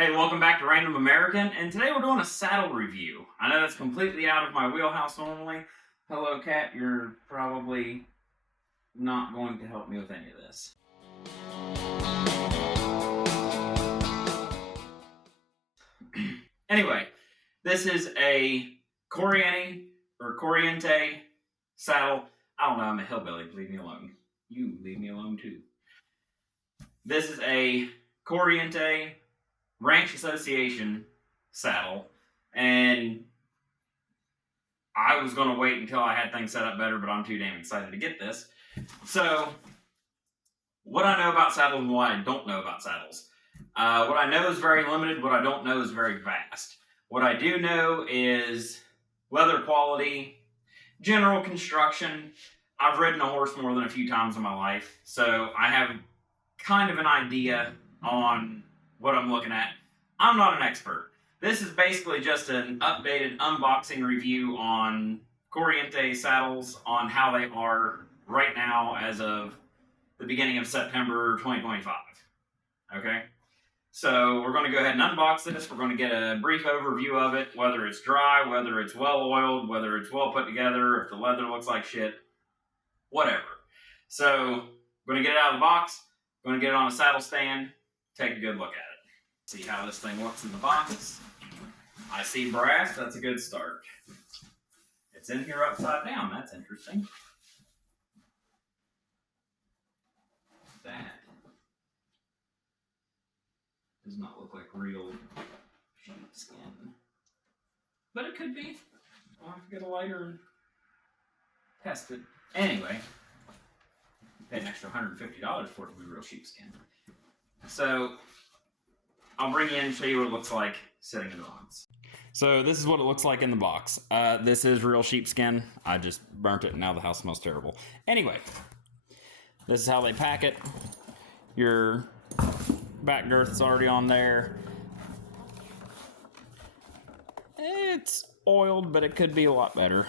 Hey, welcome back to Random American, and today we're doing a saddle review. I know that's completely out of my wheelhouse normally. Hello, cat, you're probably not going to help me with any of this. Anyway, this is a corriente saddle. I don't know, I'm a hillbilly, leave me alone. You leave me alone too. This is a corriente Ranch Association saddle, and I was going to wait until I had things set up better, but I'm too damn excited to get this. So, what I know about saddles and what I don't know about saddles. What I know is very limited, what I don't know is very vast. What I do know is leather quality, general construction. I've ridden a horse more than a few times in my life, so I have kind of an idea on what I'm looking at. I'm not an expert. This is basically just an updated unboxing review on corriente saddles on how they are right now as of the beginning of September 2025. Okay? So we're going to go ahead and unbox this. We're going to get a brief overview of it, whether it's dry, whether it's well oiled, whether it's well put together, if the leather looks like shit, whatever. So we're going to get it out of the box. We're going to get it on a saddle stand, take a good look at it. See how this thing looks in the box. I see brass, that's a good start. It's in here upside down, that's interesting. That does not look like real sheepskin. But it could be. I'll have to get a lighter and test it. Anyway, pay an extra $150 for it to be real sheepskin. So, I'll bring you in and show you what it looks like sitting in the box. So this is what it looks like in the box. This is real sheepskin. I just burnt it and now the house smells terrible. Anyway, this is how they pack it. Your back girth's already on there. It's oiled, but it could be a lot better.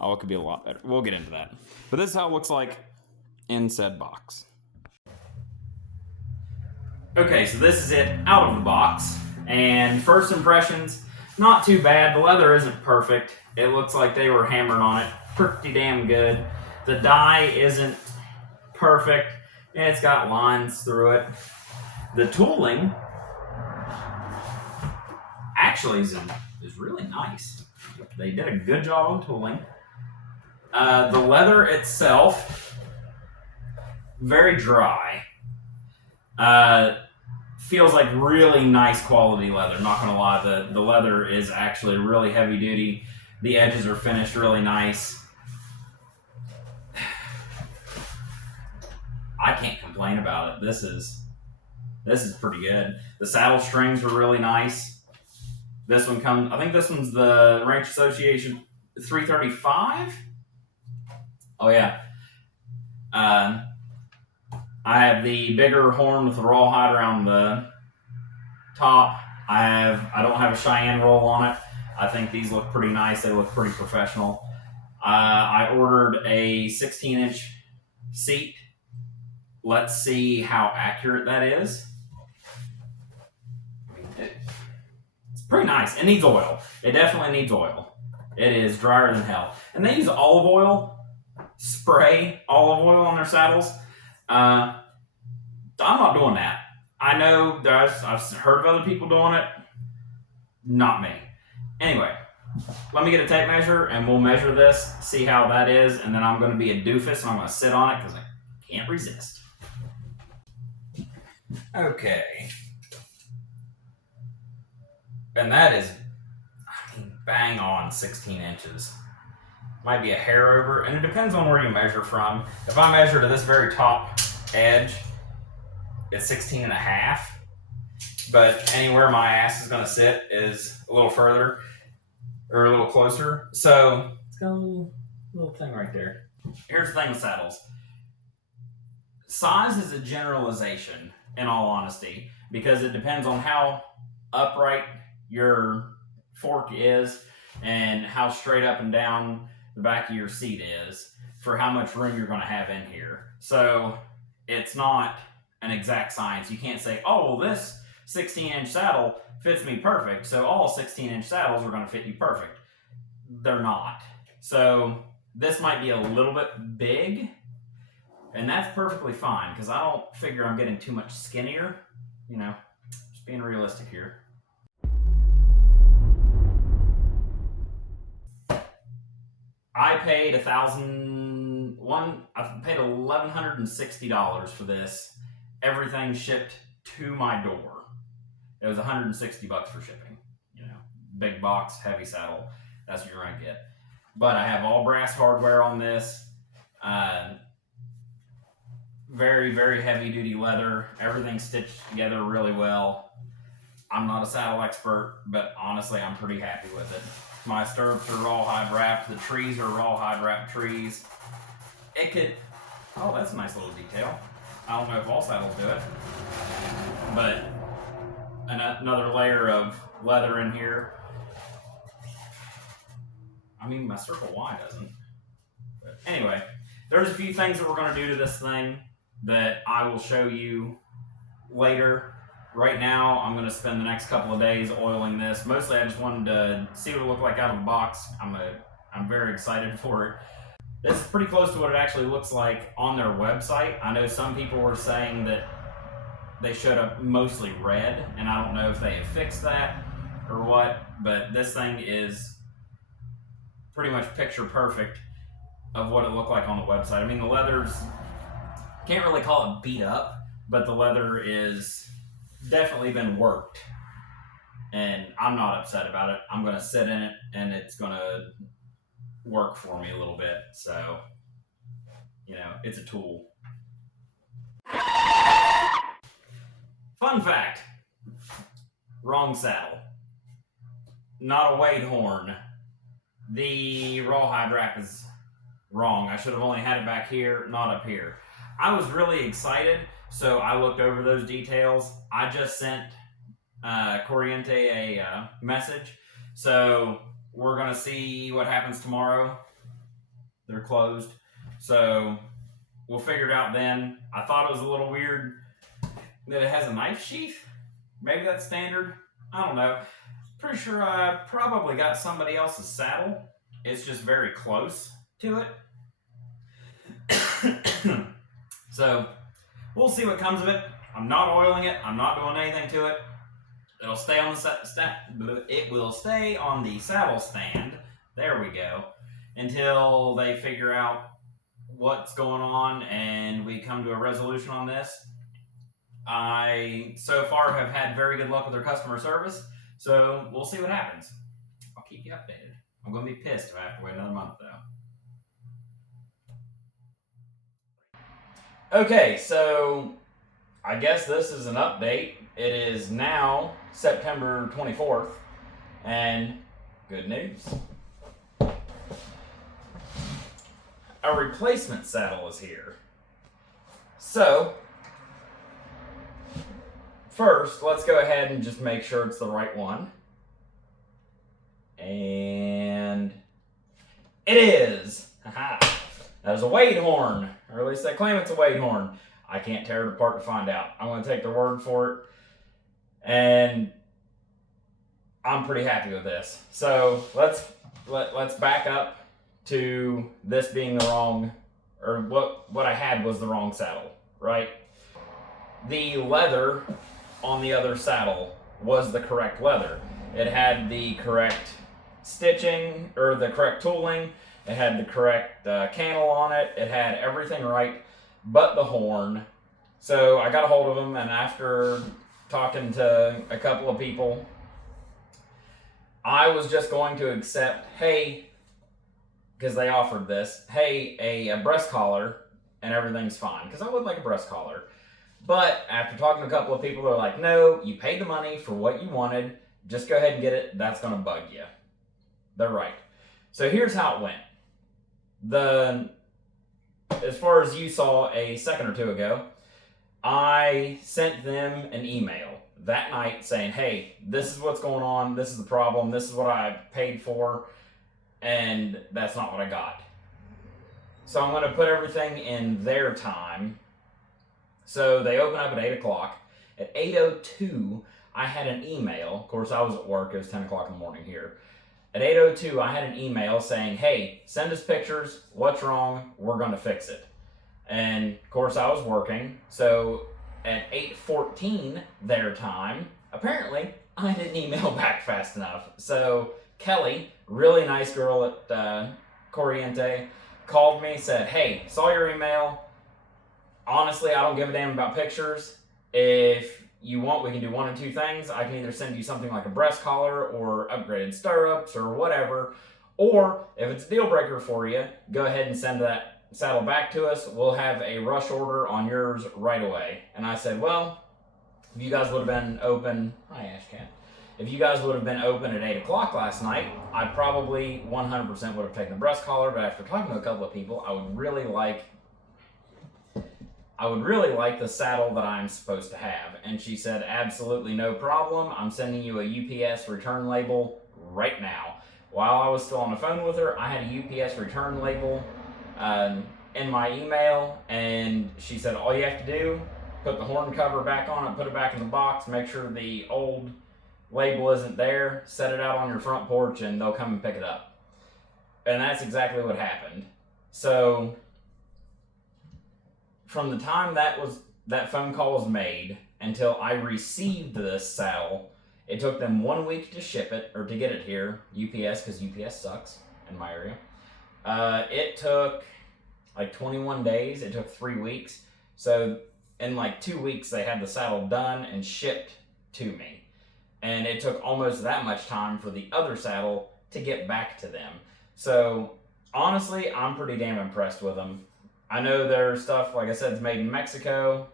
Oh, it could be a lot better. We'll get into that. But this is how it looks like in said box. Okay, so this is it out of the box, and first impressions, not too bad. The leather isn't perfect. It looks like they were hammering on it pretty damn good. The dye isn't perfect, and it's got lines through it. The tooling actually is really nice. They did a good job on tooling. The leather itself, very dry. Feels like really nice quality leather, not gonna lie. The leather is actually really heavy duty. The edges are finished really nice. I can't complain about it. This is pretty good. The saddle strings were really nice. This one comes, I think this one's the Ranch Association 335. Oh yeah. I have the bigger horn with the rawhide around the top. I don't have a Cheyenne roll on it. I think these look pretty nice. They look pretty professional. I ordered a 16-inch seat. Let's see how accurate that is. It's pretty nice. It needs oil. It definitely needs oil. It is drier than hell. And they use olive oil, spray olive oil on their saddles. I'm not doing that. I know I've heard of other people doing it. Not me. Anyway, let me get a tape measure and we'll measure this, see how that is, and then I'm going to be a doofus and I'm going to sit on it because I can't resist. Okay. And that is, bang on 16 inches. Might be a hair over, and it depends on where you measure from. If I measure to this very top edge, it's 16 and a half, but anywhere my ass is going to sit is a little further, or a little closer. So, it's got a little thing right there. Here's the thing with saddles. Size is a generalization, in all honesty, because it depends on how upright your fork is and how straight up and down the back of your seat is for how much room you're going to have in here. So it's not an exact science. You can't say, oh, well, 16-inch saddle fits me perfect, so all 16-inch saddles are going to fit you perfect. They're not. So this might be a little bit big, and that's perfectly fine, because I don't figure I'm getting too much skinnier. You know, just being realistic here. I paid $1,160 for this. Everything shipped to my door. It was $160 for shipping. You know, big box, heavy saddle. That's what you're gonna get. But I have all brass hardware on this. Very, very heavy duty leather. Everything stitched together really well. I'm not a saddle expert, but honestly, I'm pretty happy with it. My stirrups are rawhide wrapped. The trees are rawhide wrapped trees. It could, oh, that's a nice little detail. I don't know if all saddles do it, but another layer of leather in here. I mean, my Circle Y doesn't. But anyway, there's a few things that we're going to do to this thing that I will show you later. Right now, I'm going to spend the next couple of days oiling this. Mostly, I just wanted to see what it looked like out of the box. I'm very excited for it. This is pretty close to what it actually looks like on their website. I know some people were saying that they showed up mostly red, and I don't know if they have fixed that or what, but this thing is pretty much picture perfect of what it looked like on the website. I mean, the leather's, can't really call it beat up, but the leather is definitely been worked, and I'm not upset about it. I'm going to sit in it, and it's going to work for me a little bit. So, you know, it's a tool. Fun fact: wrong saddle. Not a weight horn. The rawhide wrap is wrong. I should have only had it back here, not up here. I was really excited, so I looked over those details. I just sent Corriente a message, so we're going to see what happens tomorrow. They're closed, so we'll figure it out then. I thought it was a little weird that it has a knife sheath. Maybe that's standard. I don't know. Pretty sure I probably got somebody else's saddle. It's just very close to it. So we'll see what comes of it. I'm not oiling it. I'm not doing anything to it. It'll stay on the it will stay on the saddle stand. There we go. Until they figure out what's going on and we come to a resolution on this. I so far have had very good luck with their customer service, so we'll see what happens. I'll keep you updated. I'm going to be pissed if I have to wait another month, though. Okay, so I guess this is an update. It is now September 24th, and good news. A replacement saddle is here. So, first, let's go ahead and just make sure it's the right one. And it is! Haha! That is a weight horn, or at least they claim it's a weight horn. I can't tear it apart to find out. I'm going to take their word for it, and I'm pretty happy with this. So let's back up to this being the wrong, or what I had was the wrong saddle, right? The leather on the other saddle was the correct leather. It had the correct stitching, or the correct tooling. It had the correct cannel on it. It had everything right but the horn. So I got a hold of them, and after talking to a couple of people, I was just going to accept, hey, because they offered this, hey, a breast collar, and everything's fine, because I would like a breast collar. But after talking to a couple of people, they're like, no, you paid the money for what you wanted. Just go ahead and get it. That's going to bug you. They're right. So here's how it went. As far as you saw a second or two ago, I sent them an email that night saying, hey, this is what's going on. This is the problem. This is what I paid for. And that's not what I got. So I'm going to put everything in their time. So they open up at 8 o'clock. At 8:02, I had an email. Of course, I was at work. It was 10 o'clock in the morning here. At 8:02, I had an email saying, hey, send us pictures. What's wrong? We're going to fix it. And, of course, I was working. So at 8:14 their time, apparently, I didn't email back fast enough. So Kelly, really nice girl at Corriente, called me, said, hey, saw your email. Honestly, I don't give a damn about pictures. If you want, we can do one of two things. I can either send you something like a breast collar or upgraded stirrups or whatever. Or if it's a deal breaker for you, go ahead and send that saddle back to us. We'll have a rush order on yours right away. And I said, well, if you guys would have been open, hi Ashcat. If you guys would have been open at 8 o'clock last night, I probably 100% would have taken the breast collar, but after talking to a couple of people, I would really like the saddle that I'm supposed to have. And she said, absolutely no problem. I'm sending you a UPS return label right now. While I was still on the phone with her, I had a UPS return label in my email, and she said, all you have to do, put the horn cover back on it, put it back in the box, make sure the old label isn't there, set it out on your front porch, and they'll come and pick it up. And that's exactly what happened. So from the time that phone call was made until I received this saddle, it took them 1 week to ship it, or to get it here, UPS, because UPS sucks in my area. It took like 21 days. It took 3 weeks. So in like 2 weeks, they had the saddle done and shipped to me. And it took almost that much time for the other saddle to get back to them. So honestly, I'm pretty damn impressed with them. I know their stuff, like I said, is made in Mexico.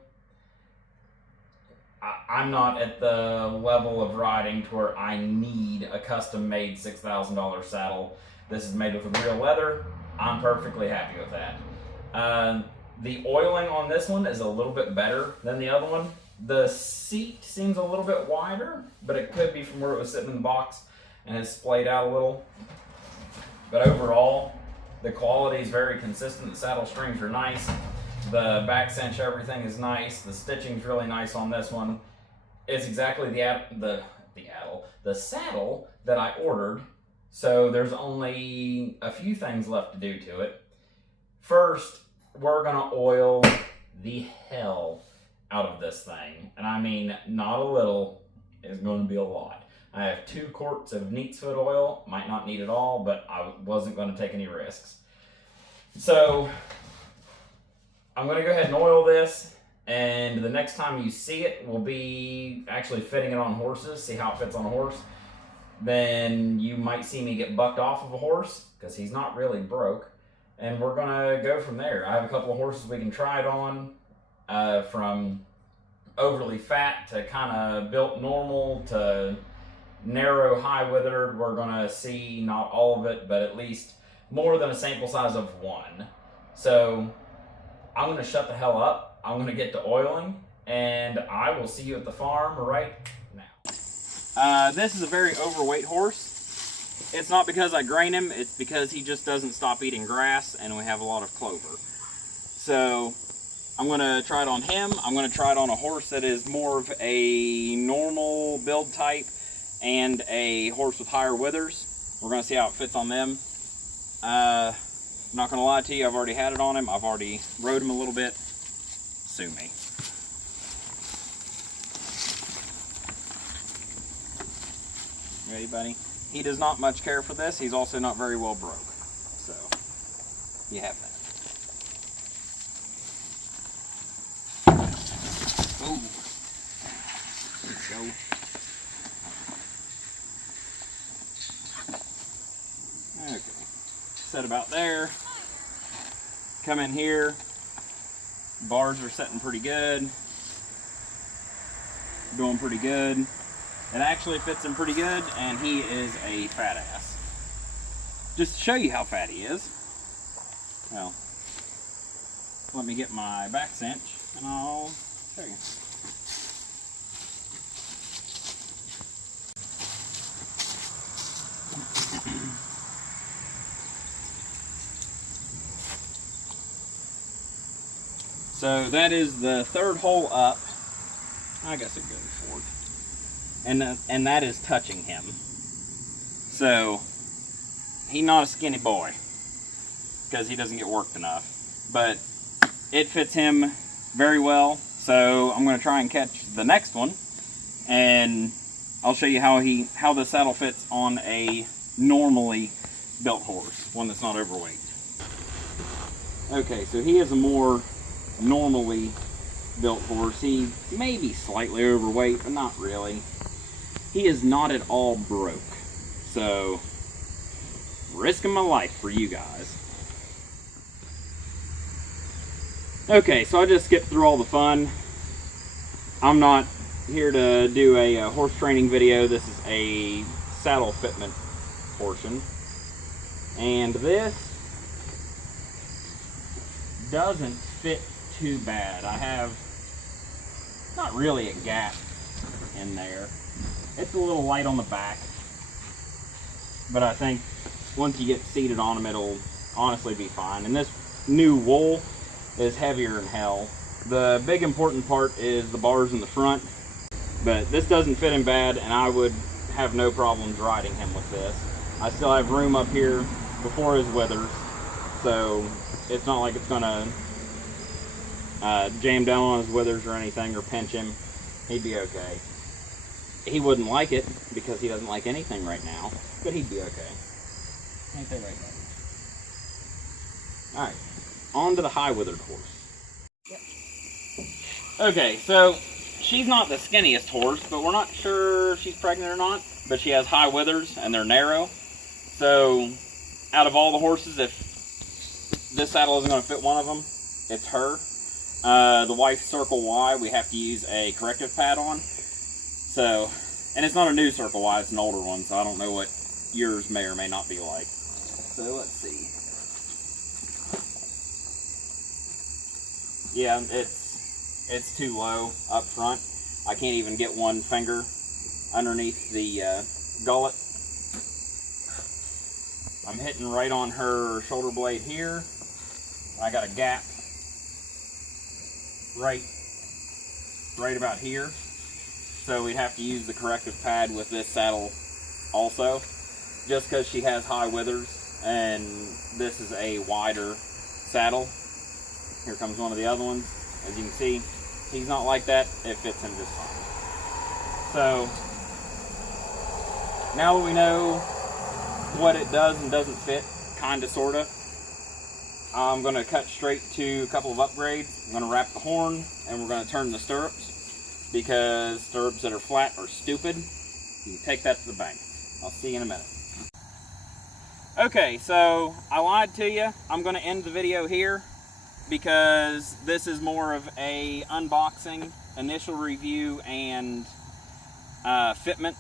I'm not at the level of riding to where I need a custom-made $6,000 saddle. This is made with real leather. I'm perfectly happy with that. The oiling on this one is a little bit better than the other one. The seat seems a little bit wider, but it could be from where it was sitting in the box and has splayed out a little. But overall, the quality is very consistent. The saddle strings are nice. The back cinch, everything is nice. The stitching's really nice on this one. It's exactly the saddle that I ordered. So there's only a few things left to do to it. First, we're gonna oil the hell out of this thing. And I mean, not a little, it's going to be a lot. I have 2 quarts of neat's foot oil. Might not need it all, but I wasn't going to take any risks. So I'm going to go ahead and oil this, and the next time you see it, we'll be actually fitting it on horses, see how it fits on a horse. Then you might see me get bucked off of a horse, because he's not really broke, and we're going to go from there. I have a couple of horses we can try it on, from overly fat to kind of built normal to narrow high withered. We're going to see not all of it, but at least more than a sample size of 1. So I'm going to shut the hell up. I'm going to get to oiling, and I will see you at the farm right now. This is a very overweight horse. It's not because I grain him, it's because he just doesn't stop eating grass, and we have a lot of clover. So I'm going to try it on him. I'm going to try it on a horse that is more of a normal build type and a horse with higher withers. We're going to see how it fits on them. I'm not going to lie to you, I've already had it on him. I've already rode him a little bit. Sue me. Ready, buddy? He does not much care for this. He's also not very well broke. So, you have that. Ooh. There we go. Okay. Set about there. Come in here. Bars are setting pretty good. Doing pretty good. It actually fits him pretty good, and he is a fat ass. Just to show you how fat he is. Well, let me get my back cinch, and I'll show you. So that is the 3rd hole up. I guess it goes 4th. and that is touching him. So he's not a skinny boy because he doesn't get worked enough, but it fits him very well. So I'm going to try and catch the next one, and I'll show you how the saddle fits on a normally built horse, one that's not overweight. Okay, so he is a more normally built horse. He may be slightly overweight, but not really. He is not at all broke. So, risking my life for you guys. Okay, so I just skipped through all the fun. I'm not here to do a horse training video. This is a saddle fitment portion. And this doesn't fit too bad. I have not really a gap in there. It's a little light on the back, but I think once you get seated on them, it'll honestly be fine. And this new wool is heavier than hell. The big important part is the bars in the front, but this doesn't fit him bad, and I would have no problems riding him with this. I still have room up here before his withers, so it's not like it's gonna jam down on his withers or anything, or pinch him. He'd be okay. He wouldn't like it because he doesn't like anything right now, but he'd be okay. Ain't that right, buddy? Alright, on to the high withered horse. Yep. Okay, so she's not the skinniest horse, but we're not sure if she's pregnant or not, but she has high withers and they're narrow. So out of all the horses, if this saddle isn't going to fit one of them, it's her. The wife's Circle Y, we have to use a corrective pad on. So, and it's not a new Circle Y, it's an older one, so I don't know what yours may or may not be like. So let's see. Yeah, it's too low up front. I can't even get one finger underneath the gullet. I'm hitting right on her shoulder blade here. I got a gap right about here. So we'd have to use the corrective pad with this saddle also, just because she has high withers and this is a wider saddle. Here comes one of the other ones. As you can see, he's not like that. It fits him just fine. So now that we know what it does and doesn't fit, kinda, sorta, I'm gonna cut straight to a couple of upgrades. I'm gonna wrap the horn and we're gonna turn the stirrups, because stirrups that are flat are stupid. You can take that to the bank. I'll see you in a minute. Okay, so I lied to you. I'm gonna end the video here because this is more of a unboxing, initial review, and fitment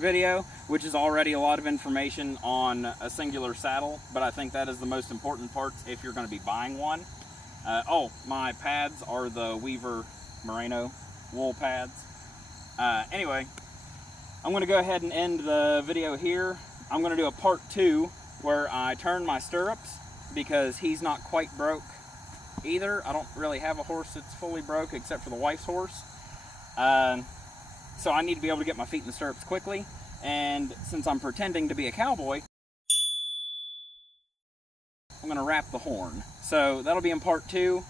video, which is already a lot of information on a singular saddle, but I think that is the most important part if you're going to be buying one. Oh, my pads are the Weaver Merino wool pads. Anyway, I'm going to go ahead and end the video here. I'm going to do a part 2 where I turn my stirrups, because he's not quite broke either. I don't really have a horse that's fully broke except for the wife's horse. So I need to be able to get my feet in the stirrups quickly, and since I'm pretending to be a cowboy, I'm going to wrap the horn. So that'll be in part 2,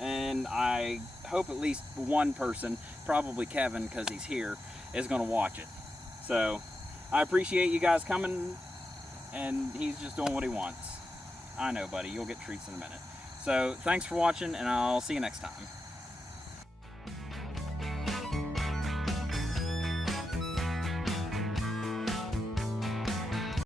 and I hope at least one person, probably Kevin because he's here, is going to watch it. So I appreciate you guys coming, and he's just doing what he wants. I know, buddy, you'll get treats in a minute. So thanks for watching, and I'll see you next time.